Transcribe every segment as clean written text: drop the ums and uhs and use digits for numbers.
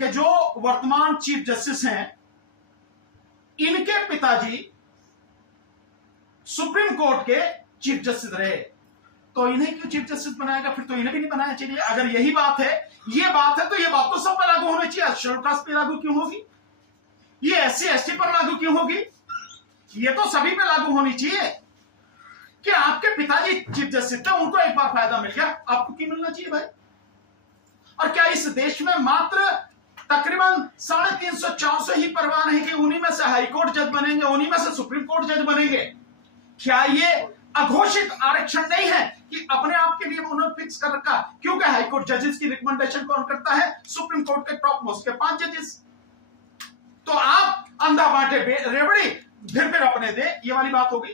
कि जो वर्तमान चीफ जस्टिस हैं, इनके पिताजी सुप्रीम कोर्ट के चीफ जस्टिस रहे, तो इन्हें क्यों चीफ जस्टिस बनाएगा? फिर तो इन्हें भी नहीं बनाना चाहिए। अगर यही बात है, ये बात है, तो ये बात तो सब पर लागू होनी चाहिए। शेड्यूल कास्ट पे लागू क्यों होगी? ये एससी एसटी पर लागू क्यों होगी? ये तो सभी पे लागू होनी चाहिए कि आपके पिताजी चीफ जस्टिस थे, उनको एक बार फायदा मिल गया, आपको क्यों मिलना चाहिए भाई? और क्या इस देश में मात्र तकरीबन 350-400 ही परवान है कि उन्हीं में से हाईकोर्ट जज बनेंगे, उन्हीं में से सुप्रीम कोर्ट जज बनेंगे? क्या ये अघोषित आरक्षण नहीं है कि अपने आप के लिए उन्होंने फिक्स कर रखा? क्योंकि हाईकोर्ट जजेस की रिकमेंडेशन कौन करता है? सुप्रीम कोर्ट के टॉप मोस्ट के 5 जजेस। तो आप अंधा बांटे रेवड़ी फिर अपने दे, ये वाली बात होगी।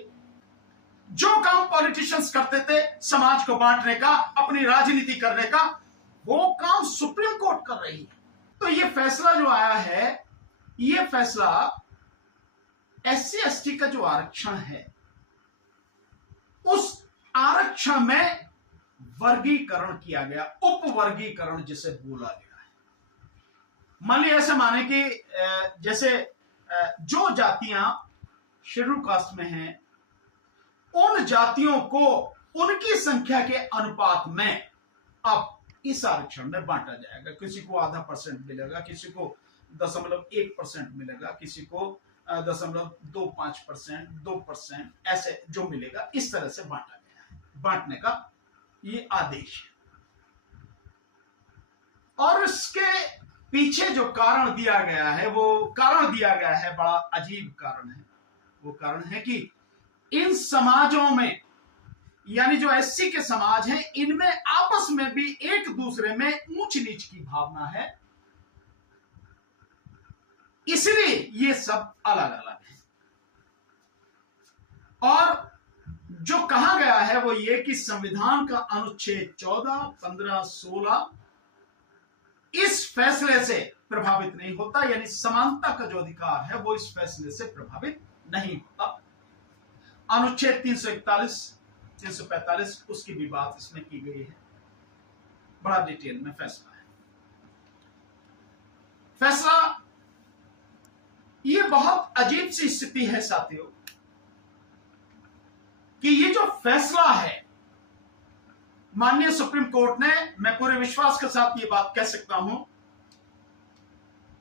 जो काम पॉलिटिशियंस करते थे समाज को बांटने का, अपनी राजनीति करने का, वो काम सुप्रीम कोर्ट कर रही है। तो ये फैसला जो आया है, ये फैसला एससी एसटी का जो आरक्षण है, उस आरक्षण में वर्गीकरण किया गया, उपवर्गीकरण जिसे बोला गया है। मान लीजिए ऐसे माने कि जैसे जो जातियां शेड्यूल कास्ट में हैं, उन जातियों को उनकी संख्या के अनुपात में अब इस आरक्षण में बांटा जाएगा। किसी को आधा % मिलेगा, किसी को 0.1% मिलेगा, किसी को 0.25%, 2%, ऐसे जो मिलेगा, इस तरह से बांटा गया है। बांटने का ये आदेश है। और इसके पीछे जो कारण दिया गया है, वो कारण दिया गया है, बड़ा अजीब कारण है। वो कारण है कि इन समाजों में, यानी जो एससी के समाज हैं, इनमें आपस में भी एक दूसरे में ऊंच नीच की भावना है, इसलिए ये सब अलग अलग है। और जो कहा गया है वो ये कि संविधान का अनुच्छेद 14, 15, 16 इस फैसले से प्रभावित नहीं होता, यानी समानता का जो अधिकार है वो इस फैसले से प्रभावित नहीं होता। अनुच्छेद 341, 345 उसकी भी बात इसमें की गई है, बड़ा डिटेल में फैसला है। फैसला ये बहुत अजीब सी स्थिति है साथियों कि ये जो फैसला है माननीय सुप्रीम कोर्ट ने, मैं पूरे विश्वास के साथ ये बात कह सकता हूं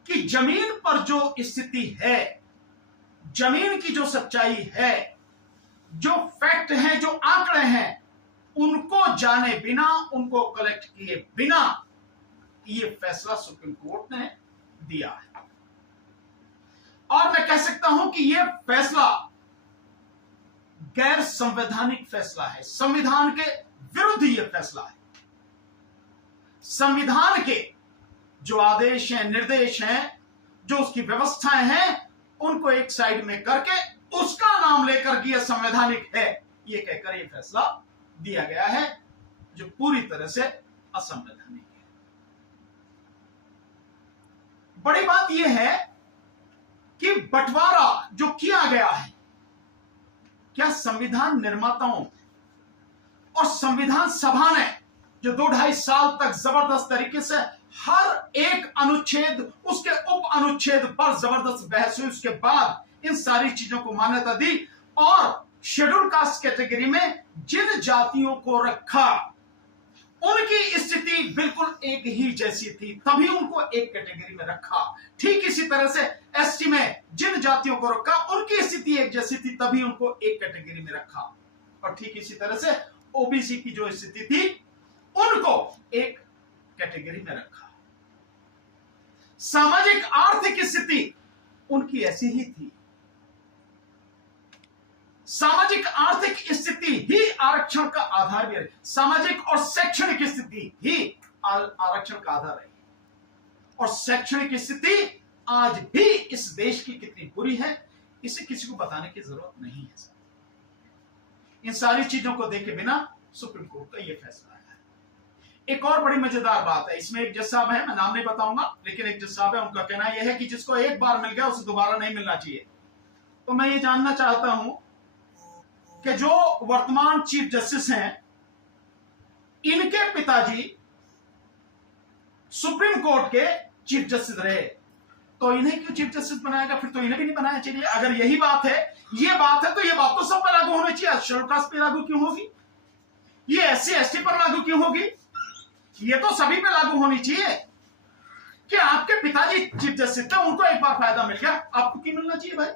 कि जमीन पर जो स्थिति है, जमीन की जो सच्चाई है, जो फैक्ट हैं, जो आंकड़े हैं, उनको जाने बिना, उनको कलेक्ट किए बिना ये फैसला सुप्रीम कोर्ट ने दिया है। और मैं कह सकता हूं कि यह फैसला गैर संवैधानिक फैसला है, संविधान के विरुद्ध यह फैसला है। संविधान के जो आदेश हैं, निर्देश हैं, जो उसकी व्यवस्थाएं हैं, उनको एक साइड में करके उसका नाम लेकर कि यह संवैधानिक है, यह कहकर यह फैसला दिया गया है, जो पूरी तरह से असंवैधानिक है। बड़ी बात यह है कि बंटवारा जो किया गया है, क्या संविधान निर्माताओं और संविधान सभा ने जो 2-2.5 साल तक जबरदस्त तरीके से हर एक अनुच्छेद, उसके उप अनुच्छेद पर जबरदस्त बहस हुई, उसके बाद इन सारी चीजों को मान्यता दी और शेड्यूल कास्ट कैटेगरी में जिन जातियों को रखा उनकी स्थिति बिल्कुल एक ही जैसी थी, तभी उनको एक कैटेगरी में रखा। ठीक इसी तरह से एसटी में जिन जातियों को रखा उनकी स्थिति एक जैसी थी, तभी उनको एक कैटेगरी में रखा। और ठीक इसी तरह से ओबीसी की जो स्थिति थी उनको एक कैटेगरी में रखा। सामाजिक आर्थिक स्थिति उनकी ऐसी ही थी। सामाजिक आर्थिक स्थिति ही आरक्षण का आधार भी है, सामाजिक और शैक्षणिक स्थिति ही आरक्षण का आधार है। और शैक्षणिक स्थिति आज भी इस देश की कितनी बुरी है, इसे किसी को बताने की जरूरत नहीं है। इन सारी चीजों को देखे बिना सुप्रीम कोर्ट का यह फैसला है। एक और बड़ी मजेदार बात है, इसमें एक जज साहब है, मैं नाम नहीं बताऊंगा, लेकिन एक जज साहब है, उनका कहना यह है कि जिसको एक बार मिल गया उसे दोबारा नहीं मिलना चाहिए। तो मैं ये जानना चाहता हूं कि जो वर्तमान चीफ जस्टिस हैं, इनके पिताजी सुप्रीम कोर्ट के चीफ जस्टिस रहे, तो इन्हें क्यों चीफ जस्टिस बनाएगा? फिर तो इन्हें भी नहीं बनाया चाहिए। अगर यही बात है, ये बात है, तो ये बात तो सब पर लागू होनी चाहिए। शेड्यूल कास्ट पे लागू क्यों होगी? ये SC ST पर लागू क्यों होगी? ये तो सभी पे लागू होनी चाहिए। कि आपके पिताजी चीफ जस्टिस थे, उनको एक बार फायदा मिल गया, आपको क्यों मिलना चाहिए भाई?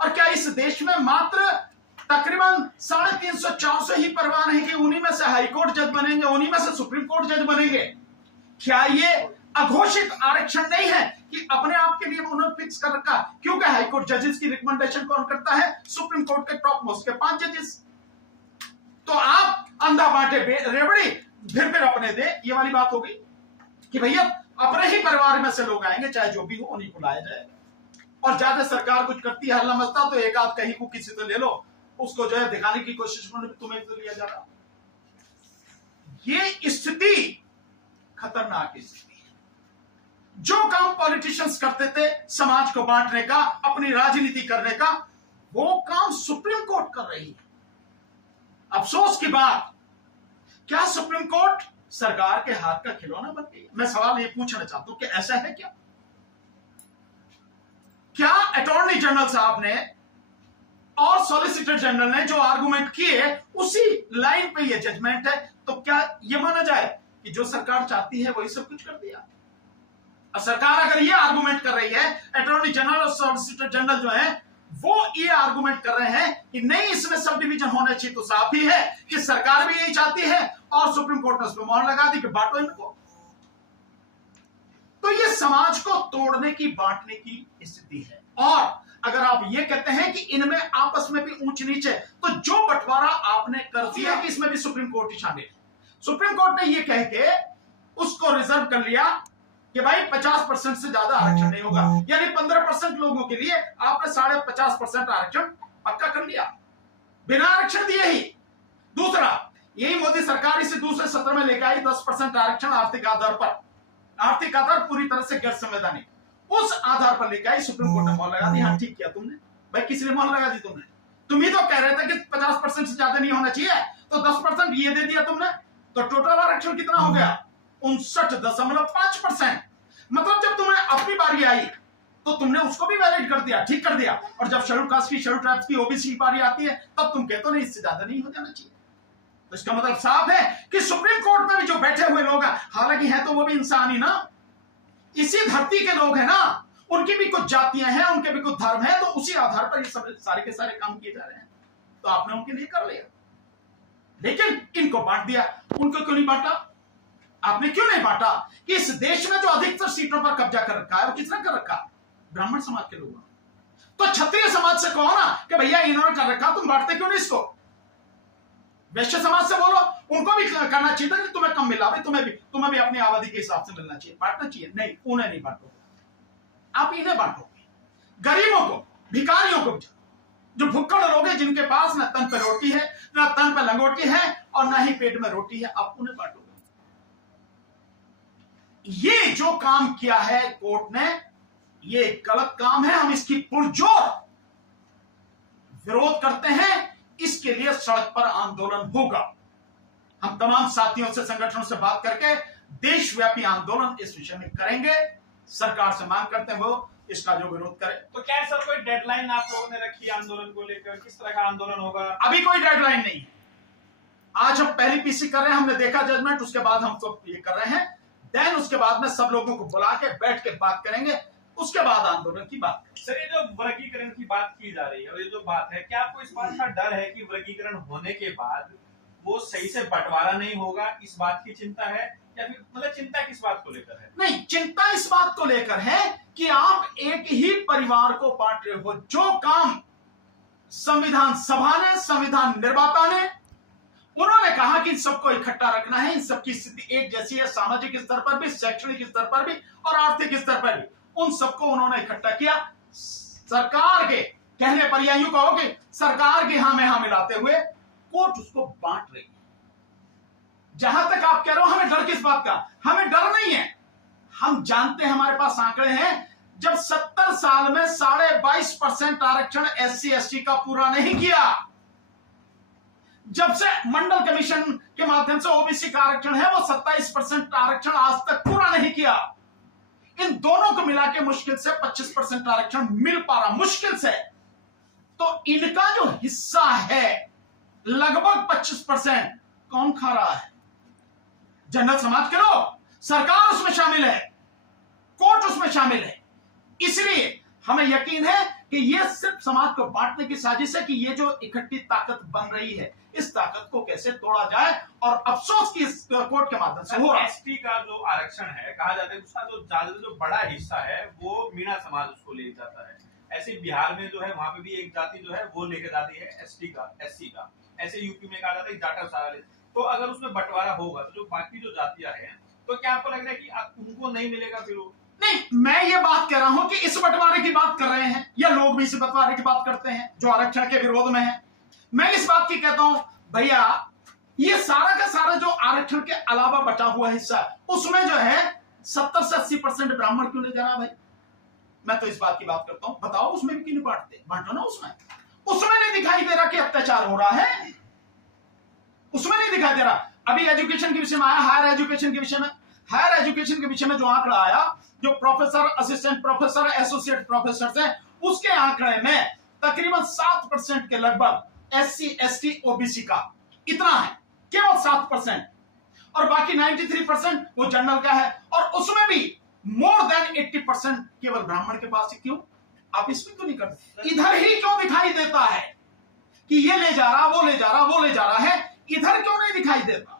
और क्या इस देश में मात्र तकरीबन 350-400 ही परवान है कि उन्हीं में से हाईकोर्ट जज बनेंगे, उन्हीं में से सुप्रीम कोर्ट जज बनेंगे? क्या ये अघोषित आरक्षण नहीं है कि अपने आप के लिए उन्होंने फिक्स कर रखा? क्योंकि हाईकोर्ट जजेस की रिकमेंडेशन कौन करता है? सुप्रीम कोर्ट के टॉप मोस्ट के 5 जजेस। तो आप अंधा बांटे रेवड़ी फिर अपने दे, ये वाली बात होगी कि भैया अपने ही परिवार में से लोग आएंगे, चाहे जो भी हो, उन्हीं को लाया जाएगा। और ज्यादा सरकार कुछ करती है हल्ला मचता, तो एक आध कहीं को किसी तो ले लो, उसको जो है दिखाने की कोशिश में तुम्हें तो लिया जा रहा। ये स्थिति खतरनाक स्थिति है। जो काम पॉलिटिशियंस करते थे समाज को बांटने का, अपनी राजनीति करने का, वो काम सुप्रीम कोर्ट कर रही है। अफसोस की बात, क्या सुप्रीम कोर्ट सरकार के हाथ का खिलौना बन गई? मैं सवाल ये पूछना चाहता हूं कि ऐसा है क्या? क्या अटॉर्नी जनरल साहब ने और सॉलिसिटर जनरल ने जो आर्गुमेंट किए, उसी लाइन पे ये जजमेंट है? तो क्या ये माना जाए कि जो सरकार चाहती है वही सब कुछ कर दिया? और सरकार अगर ये आर्गुमेंट कर रही है, अटॉर्नी जनरल और सॉलिसिटर जनरल जो है वो ये आर्गुमेंट कर रहे हैं कि नहीं, इसमें सब डिवीजन होना चाहिए, तो साफ ही है कि सरकार भी यही चाहती है और सुप्रीम कोर्ट ने उस पर मोहर लगा दी कि बांटो इनको। तो ये समाज को तोड़ने की, बांटने की स्थिति है। और अगर आप ये कहते हैं कि इनमें आपस में भी ऊंच नीच है, तो जो बंटवारा आपने कर दिया कि इसमें भी सुप्रीम कोर्ट ही शामिल है। सुप्रीम कोर्ट ने ये कह के उसको रिजर्व कर लिया कि भाई 50% से ज्यादा आरक्षण नहीं होगा, यानी 15% लोगों के लिए आपने 50.5% आरक्षण पक्का कर लिया, बिना आरक्षण दिए ही। दूसरा, यही मोदी सरकार इसे दूसरे सत्र में लेकर आई 10% आरक्षण आर्थिक आधार पर। आर्थिक आधार पूरी तरह से गैर संवैधानिक, उस आधार पर लेकर आई। सुप्रीम कोर्ट ने मोहर लगा दी। हाँ, ठीक किया तुमने भाई, किस लिए मोहर लगा दी तुमने? तुम ही तो कह रहे थे कि 50% से ज्यादा नहीं होना चाहिए, तो 10% ये दे दिया तुमने। तो टोटल आरक्षण कितना हो गया? 59.5%। मतलब जब तुम्हें अपनी बारी आई तो तुमने उसको भी वैलिड कर दिया, ठीक कर दिया। और जब शेड्यूल कास्ट की, शेड्यूल ट्राइब्स की, ओबीसी की बारी आती है, तब तुम कहते हो नहीं, इससे ज्यादा नहीं हो जाना चाहिए। तो इसका मतलब साफ है कि सुप्रीम कोर्ट में भी जो बैठे हुए लोग हैं, हालांकि हैं तो वो भी इंसान ही ना, इसी धरती के लोग हैं ना, उनकी भी कुछ जातियां हैं, उनके भी कुछ धर्म है, तो उसी आधार पर ये सब सारे के सारे काम किए जा रहे हैं। तो आपने उनके लिए कर लिया, लेकिन इनको बांट दिया। उनको क्यों नहीं बांटा? आपने क्यों नहीं बांटा कि इस देश में जो अधिकतर सीटों पर कब्जा कर रखा है वो किसने कर रखा? ब्राह्मण समाज के लोगों ने। तो क्षत्रिय समाज से कहो ना कि भैया इन्होंने कर रखा, तुम बांटते क्यों नहीं इसको? वैश्य समाज से बोलो, उनको भी करना चाहिए था कि तुम्हें कम मिला, भाई तुम्हें भी अपनी आबादी के हिसाब से मिलना चाहिए, बांटना चाहिए। नहीं, उन्हें नहीं बांटो, आप इन्हें बांटोगे, गरीबों को, भिखारियों को, जो भुक्कड़ लोग हैं, जिनके पास न तन पे रोटी है, न तन पे लंगोटी है, और न ही पेट में रोटी है, आप उन्हें बांटोगे। ये जो काम किया है कोर्ट ने, ये गलत काम है। हम इसकी पुरजोर विरोध करते हैं। इसके लिए सड़क पर आंदोलन होगा। हम तमाम साथियों से, संगठनों से बात करके देशव्यापी आंदोलन इस विषय में करेंगे। सरकार से मांग करते हैं वो इसका जो विरोध करे। तो क्या सर कोई डेडलाइन आप लोगों ने रखी आंदोलन को लेकर? किस तरह का आंदोलन होगा? अभी कोई डेडलाइन नहीं है। आज हम पहली पीसी कर रहे हैं, हमने देखा जजमेंट, उसके बाद हम तो ये कर रहे हैं। देन उसके बाद में सब लोगों को बुला के बैठ के बात करेंगे, उसके बाद आंदोलन की बात करेंगे। सर, ये जो वर्गीकरण की बात की जा रही है, और ये जो बात है, क्या आपको इस बात का डर है कि वर्गीकरण होने के बाद वो सही से बंटवारा नहीं होगा? इस बात की चिंता है, या फिर मतलब चिंता किस बात को लेकर है? नहीं, चिंता इस बात को लेकर है कि आप एक ही परिवार को बांट रहे हो। जो काम संविधान सभा ने, संविधान निर्माता ने, उन्होंने कहा कि सबको इकट्ठा रखना है, इन सबकी स्थिति एक जैसी है, सामाजिक स्तर पर भी, शैक्षणिक स्तर पर भी और आर्थिक स्तर पर भी, उन सबको उन्होंने इकट्ठा किया। सरकार के कहने पर या यूं कहो कि सरकार के हां में हां मिलाते हुए कोर्ट उसको बांट रही है। जहां तक आप कह रहे हो हमें डर किस बात का? हमें डर नहीं है। हम जानते हैं, हमारे पास आंकड़े हैं, जब 70 साल में 22.5% आरक्षण SC ST का पूरा नहीं किया, जब से मंडल कमीशन के माध्यम से OBC का आरक्षण है, वो 27% आरक्षण आज तक पूरा नहीं किया। इन दोनों को मिला के मुश्किल से 25% आरक्षण मिल पा रहा, मुश्किल से। तो इनका जो हिस्सा है लगभग 25% कौन खा रहा है? जनरल समाज के लोग, सरकार उसमें शामिल है, कोर्ट उसमें शामिल है। इसलिए हमें यकीन है कि यह सिर्फ समाज को बांटने की साजिश है कि यह जो इकट्ठी ताकत बन रही है, इस ताकत को कैसे तोड़ा जाए, और अफसोस की इस कोर्ट के माध्यम से हो रहा है। एसटी का जो आरक्षण है, कहा जाता है उसका जो ज्यादा जो बड़ा हिस्सा है वो मीणा समाज उसको ले जाता है। ऐसे बिहार में जो है वहां पे भी एक जाति जो है वो लेके जाती है एसटी का, एससी का। ऐसे यूपी में कहा जाता है जाटा सारा। तो अगर उसमें बंटवारा होगा तो जो बाकी जो जातियां हैं, तो क्या आपको लग रहा है कि उनको नहीं मिलेगा फिर वो? नहीं, मैं ये बात कह रहा हूं कि इस बंटवारे की बात कर रहे हैं, या लोग भी इस बंटवारे की बात करते हैं जो आरक्षण के विरोध में है। मैं इस बात की कहता हूं भैया, ये सारा का सारा जो आरक्षण के अलावा बचा हुआ हिस्सा, उसमें जो है 70 से 80% ब्राह्मण क्यों ले जा रहा भाई? मैं तो इस बात की बात करता हूं, बताओ उसमें भी क्यों नहीं बांटते? बांटो ना उसमें नहीं दिखाई दे रहा कि अत्याचार हो रहा है, उसमें नहीं दिखाई दे रहा। अभी एजुकेशन के विषय में आया, हायर एजुकेशन के विषय में जो आंकड़ा आया, जो professor, assistant professor, associate professor है, उसके आंकड़े में तकरीबन 7% के लगभग एससी, एसटी, ओबीसी का इतना है, केवल 7%, और बाकी 93% वो जनरल का है, और उसमें भी मोर देन 80% केवल ब्राह्मण के पास है। क्यों? आप इसमें क्यों नहीं करते? इधर ही क्यों दिखाई देता है कि ये ले जा रहा, वो ले जा रहा, वो ले जा रहा है? इधर क्यों नहीं दिखाई देता?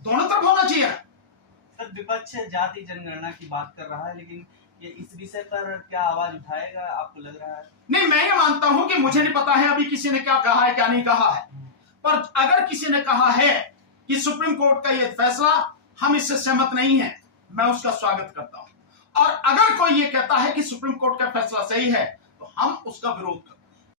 दोनों तरफ होना चाहिए। सर, विपक्ष जाति जनगणना की बात कर रहा है, लेकिन ये इस विषय पर क्या आवाज उठाएगा, आपको लग रहा है? नहीं, मैं ये मानता हूं कि मुझे नहीं पता है अभी किसी ने क्या कहा है, क्या नहीं कहा है, पर अगर किसी ने कहा है कि सुप्रीम कोर्ट का ये फैसला हम इससे सहमत नहीं है, मैं उसका स्वागत करता हूं। और अगर कोई ये कहता है कि सुप्रीम कोर्ट का फैसला सही है, तो हम उसका विरोध करते हैं।